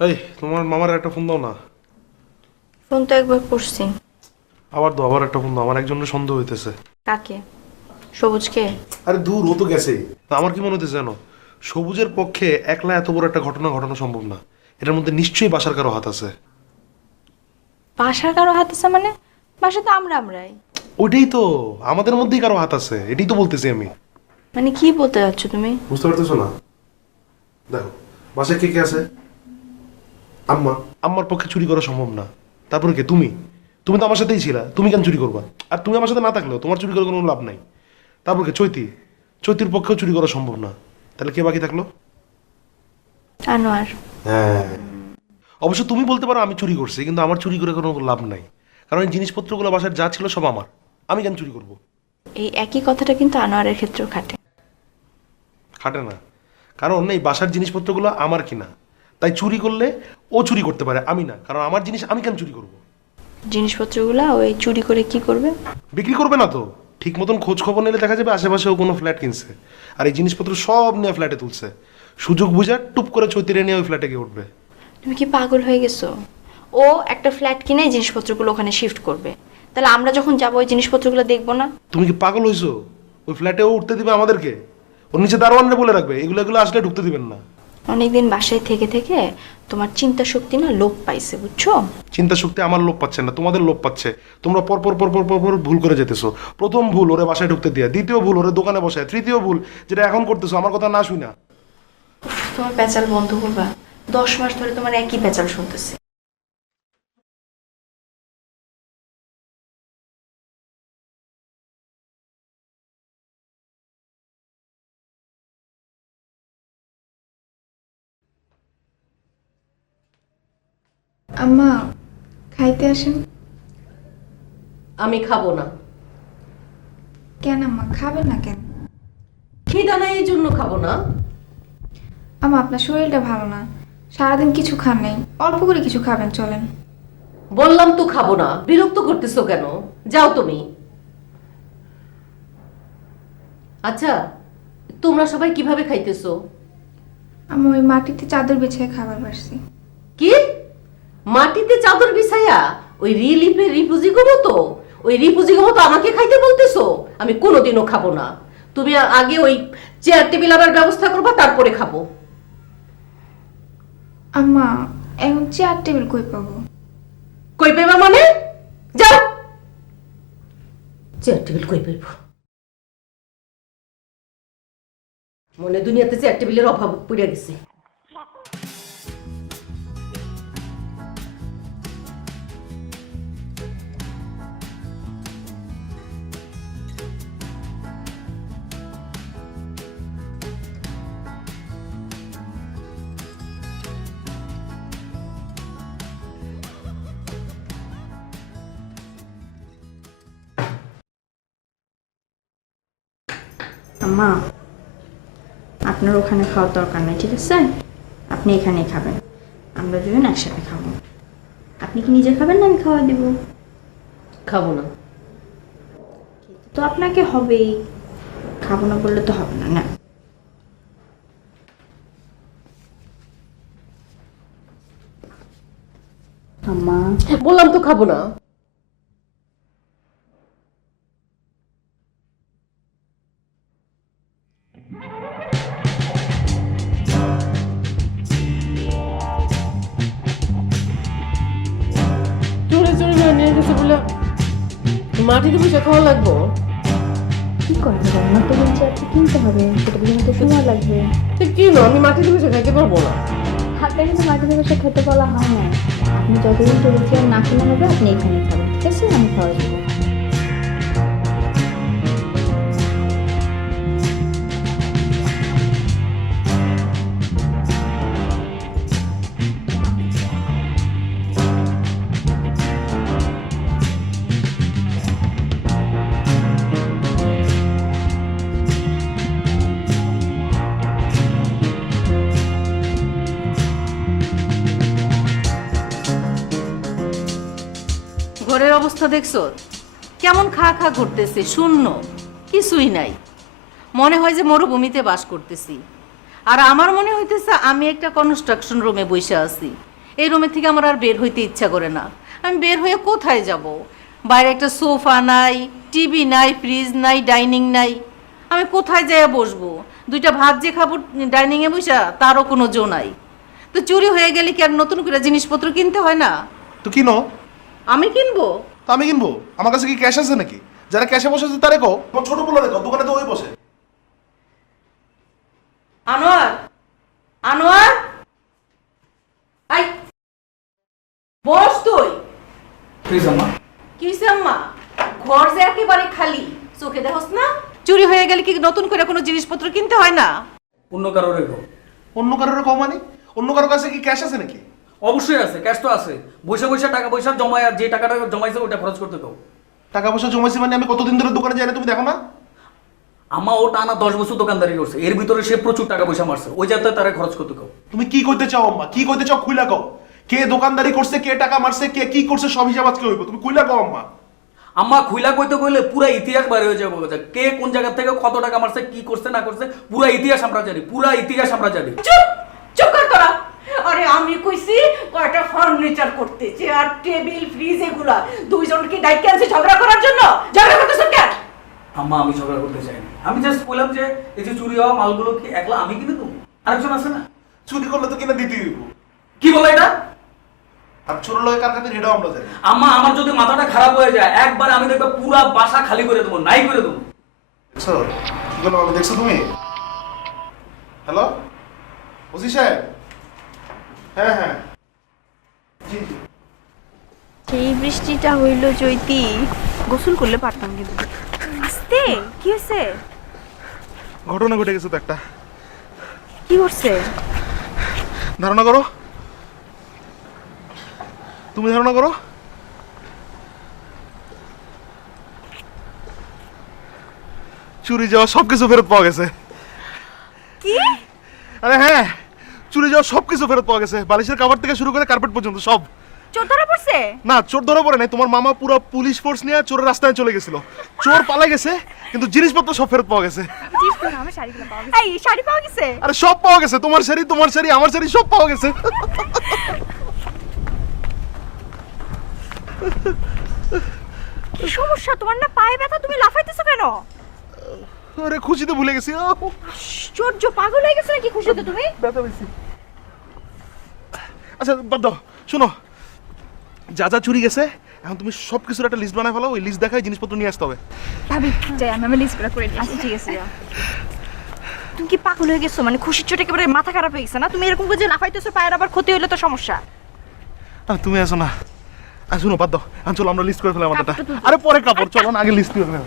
এই তোমার মামার একটা ফোন দাও না। ফোন তো একবার করছি। আবার দাও, আবার একটা ফোন দাও, আমার একজনের সন্দেহ হইতেছে। কাকে? সবুজকে? আরে দূর, ও তো গেছেই। তা আমার কি মনে হইতেছে জানো, সবুজের পক্ষে একলা এত বড় একটা ঘটনা ঘটানো সম্ভব না। এটার মধ্যে নিশ্চয়ই বাসার কারো হাত আছে। বাসার কারো হাত আছে মানে? বাসা তো আমরাই। ওইটাই তো, আমাদের মধ্যেই কারো হাত আছে, এটাই তো বলতেছি আমি। মানে কি বলতে যাচ্ছ তুমি? বুঝতে পারতেছো না? দেখো, বাসায় কে কে আছে? আম্মা। আম্মার পক্ষে চুরি করা সম্ভব না। তারপরে কে? তুমি। তুমি তো আমার সাথেই ছিলা, তুমি কেন চুরি করবা? আর তুমি আমার সাথে না থাকলেও তোমার চুরি করার কোনো লাভ নাই। তারপর কে? চৈতি। চৈতির পক্ষেও চুরি করা সম্ভব না। তাহলে কে বাকি থাকলো? আনোয়ার। হ্যাঁ, অবশ্য তুমি বলতে পারো আমি চুরি করছি, কিন্তু আমার চুরি করে কোনো লাভ নাই। কারণ এই জিনিসপত্রগুলো বাসার যা ছিল সব আমার। আমি কেন চুরি করব? এই একই কথাটা কিন্তু আনোয়ারের ক্ষেত্রেও খাটে। খাটে না। কারণ এই বাসার জিনিসপত্রগুলো আমার কিনা। তাই চুরি করলে ও চুরি করতে পারে, আমি না। কারণ আমার জিনিস আমি কেন চুরি করব? জিনিসপত্রগুলা ওই চুরি করে কি করবে? বিক্রি করবে না তো। ঠিক মতন খোঁজ খবর নিলে দেখা যাবে আশেপাশেও কোনো ফ্ল্যাট কিনছে। আর এই জিনিসপত্র সব নিয়ে ফ্ল্যাটে তুলছে। সুযোগ বুঝে টুপ করে চৈতিরে নিয়ে ওই ফ্ল্যাটে গিয়ে উঠবে। তুমি কি পাগল হয়ে গেছো? ও একটা ফ্ল্যাট কিনে এই জিনিসপত্রগুলো ওখানে শিফট করবে। তাহলে আমরা যখন যাবো ওই জিনিসপত্রগুলো দেখবো না? তুমি কি পাগল হইছো? ওই ফ্ল্যাটে ও উঠতে দিবে আমাদেরকে? ওর নিচে দারোয়ানরে বলে রাখবে এগুলো এগুলো আসলে ঢুকতে দিবেন না। অনেকদিন বাসায় থেকে থেকে তোমার চিন্তা শক্তি না লোপ পাইছে, বুঝছো? চিন্তা শক্তি আমার লোপ পাচ্ছে না, তোমাদের লোপ পাচ্ছে। তোমরা পর পর পর পর পর পর ভুল করে যেতেছো। প্রথম ভুল ওরে বাসায় ঢুকতে দিয়া, দ্বিতীয় ভুল ওরে দোকানে বসায়, তৃতীয় ভুল যেটা এখন করতেছো আমার কথা না শুই না। তোমার পেঁচাল বন্ধ করবা? 10 মাস ধরে তোমার একই পেঁচাল শুনতেছি। আম্মা, খাইতে আসেন। আমি খাবো না। কেন আম্মা, খাবেন না কেন? খিদা নাই এই জন্য খাবো না। আম্মা, আপনার শরীরটা ভালো না, সারাদিন কিছু খান নাই, অল্প করে কিছু খাবেন, চলেন। বললাম তো খাবো না, বিরক্ত করতেছো কেন? যাও তুমি। আচ্ছা, তোমরা সবাই কিভাবে খাইতেছো? আমি ওই মাটিতে চাদর বিছিয়ে খাবার পারছি। কি? মাটিতে চাদর বিছাইয়া? ওই রিপুজিগো মতো? ওই রিপুজিগো মতো আমাকে খাইতে বলতেছো? আমি কোনোদিনও খাবো না। তুমি আগে ওই চেয়ার টেবিল আবার ব্যবস্থা করবা, তারপরে খাবো। আম্মা, এখন চেয়ার টেবিল কই পাবো? কই পেবা মানে? যাও। চেয়ার টেবিল কই পাইব? মনে দুনিয়াতে চেয়ার টেবিলের অভাব পড়ে গেছে। আম্মা, আপনার ওখানে খাওয়ার দরকার নেই, ঠিক আছে? আপনি এখানেই খাবেন। আমরা দুজন একসাথে খাবো। আপনি কি নিজে খাবেন না আমি খাওয়া দিব? খাবো না। তো আপনাকে হবেই। খাবো না বললে তো হবে না, না? আম্মা, বললাম তো খাবো না। চুরি চুরি করে নিয়ে গেছে বলে মাটিতে বসে খাওয়া লাগবো? কি করতে হবে? আমার তো বলছে আজকে কিনতে হবে, সেটা জন্য তো সময় লাগবে। তো কি না, আমি মাটিতে বসে খাইতে পারবো না। হাতে কিন্তু মাটিতে বসে খেতে বলা হয় না। আপনি যতদিন চলেছেন না কিনে হবে আপনি এখানে খাবেন, ঠিক আছে? আমি খাওয়া দেবো। ঘরের অবস্থা দেখছো কেমন? খা খা করতেছে, শূন্য, কিছুই নাই। মনে হয় যে মরুভূমিতে বাস করতেছি। আর আমার মনে হইতেছে আমি একটা কনস্ট্রাকশন রুমে বসে আছি। এই রুমে থেকে আমার আর বের হইতে ইচ্ছা করে না। আমি বের হয়ে কোথায় যাব? বাইরে একটা সোফা নাই, টিভি নাই, ফ্রিজ নাই, ডাইনিং নাই। আমি কোথায় যেয়ে বসবো? দুইটা ভাত যে খাবো ডাইনিংয়ে বসা, তারও কোনো জো নাই। তো চুরি হয়ে গেলে কি আর নতুন করে জিনিসপত্র কিনতে হয় না? তো কিনো। আমি কিনবো? তো আমি কিনবো। আমার কাছে কি ক্যাশ আছে নাকি? যারা ক্যাশে বসেছে তারে কও। তোমার ছোট পোলা রেখো, দোকানে তো ওই বসে। আনোয়ার, আনোয়ার, আই বস তুই। প্লিজ আম্মা। কি হইছে আম্মা? ঘর যে একেবারে খালি, চোখে দেখোস না? চুরি হয়ে গেলে কি নতুন করে কোনো জিনিসপত্র কিনতে হয় না? অন্য কারো রেখো। অন্য কারোর কও মানে? অন্য কারোর কাছে কি ক্যাশ আছে নাকি? অবশ্যই আছে, ক্যাশ তো আছে। বসে বসে টাকা পয়সা জমায়, আর যে টাকাটা জমাইছে ওটা খরচ করতে দাও। টাকা পয়সা জমাইছি মানে আমি কতদিন ধরে দোকানে যাই না, তুমি দেখো না? আম্মা ও টানা 10 বছর দোকানদারি করছে, এর ভিতরে সে প্রচুর টাকা পয়সা মারছে, ওই যাতে তারা খরচ করতে দাও। তুমি কি কইতে চাও আম্মা? কি কইতে চাও খুইলা কও। কে দোকানদারি করছে, কে টাকা মারছে, কে কি করছে, সব হিসাব আজকে হইব। তুমি খুইলা কও আম্মা। আম্মা খুইলা কইতে কইলে পুরা ইতিহাস বাইরে হয়ে যাবে, কে কোন জায়গা থেকে কত টাকা মারছে, কি করছে না করছে, পুরা ইতিহাস আমরা জানি, পুরা ইতিহাস আমরা জানি। চুপ, চুপ কর তোরা। আরে আমি কইছি কয়টা ফার্নিচার করতে, চেয়ার টেবিল ফ্রিজ এগুলা দুইজনকে ডাইকে আনছে ঝগড়া করার জন্য। ঝগড়া করতেছ কেন? আম্মা আমি ঝগড়া করতে চাই না, আমি জাস্ট বললাম যে এই যে চুরি হওয়া মালগুলো কি একলা আমি কিনে দেবো? আরেকজন আছে না? চুরি করলে তো কিনা দিতেই হইব। কি বলে এটা? আর চোর লয় কার কাছে এটাও আমরা জানি। আম্মা আমার যদি মাথাটা খারাপ হয়ে যায় একবার আমি দেখবো পুরা বাসা খালি করে দেবো, নাই করে দেবো। দেখছো কি করলাম আমি? দেখছো তুমি? হ্যালো ওসি সাহেব? হ্যাঁ হ্যাঁ, জি জি। সেই বৃষ্টিটা হইল চৈতি, গোসল করলে পারতাম কিন্তু। আস্তে, কি হয়েছে? ঘটনা ঘটে গেছে তো একটা। কি করছে? ধারণা করো, তুমি ধারণা করো। চুরি যাওয়া সবকিছু ফেরত পাওয়া গেছে। কি? আরে হ্যাঁ, চুরি যাওয়া সবকিছু ফেরত পাওয়া গেছে। বালিশের কভার থেকে শুরু করে কার্পেট পর্যন্ত সব। চোর ধরা পড়ছে? না, চোর ধরা পড়ে নাই। তোমার মামা পুরো পুলিশ ফোর্স নিয়ে চোরের রাস্তায় চলে গেছিল। চোর পালা গেছে, কিন্তু জিনিসপত্র সব ফেরত পাওয়া গেছে। আমার শাড়িগুলো পাওয়া গেছে। এই শাড়ি পাওয়া গেছে? আরে সব পাওয়া গেছে, তোমার শাড়ি, তোমার শাড়ি, আমার শাড়ি, সব পাওয়া গেছে। কি সমস্যা তোমার? না পায়ে ব্যথা, তুমি লাফাইতেছো কেন? আরে খুশিতে ভুলে গেছি। আশ্চর্য, পাগল হয়ে গেছো নাকি খুশিতে তুমি? ব্যথা পেয়েছি। আচ্ছা বাদ দাও, শোনো, যা যা চুরি গেছে এখন তুমি সব কিছুর একটা লিস্ট বানায় ফেলো। ওই লিস্ট দেখায় জিনিসপত্র নিয়ে আসতে হবে। ভাবি যাই, আমি লিস্ট করে দিই। আচ্ছা ঠিক আছে। তুমি কি পাগল হয়ে গেছো? মানে খুশির চোটে একেবারে মাথা খারাপ হয়ে গেছে না? তুমি এরকম করে যে লাফাইতেছো, পায়ের আবার ক্ষতি হইলে তো সমস্যা। তুমি আসো না। আর শুনো, বাদ দাও, চলো আমরা লিস্ট করে ফেলাম আমাদেরটা। আরে পরে কাপড়, চলো না আগে লিস্ট করে ফেলাম।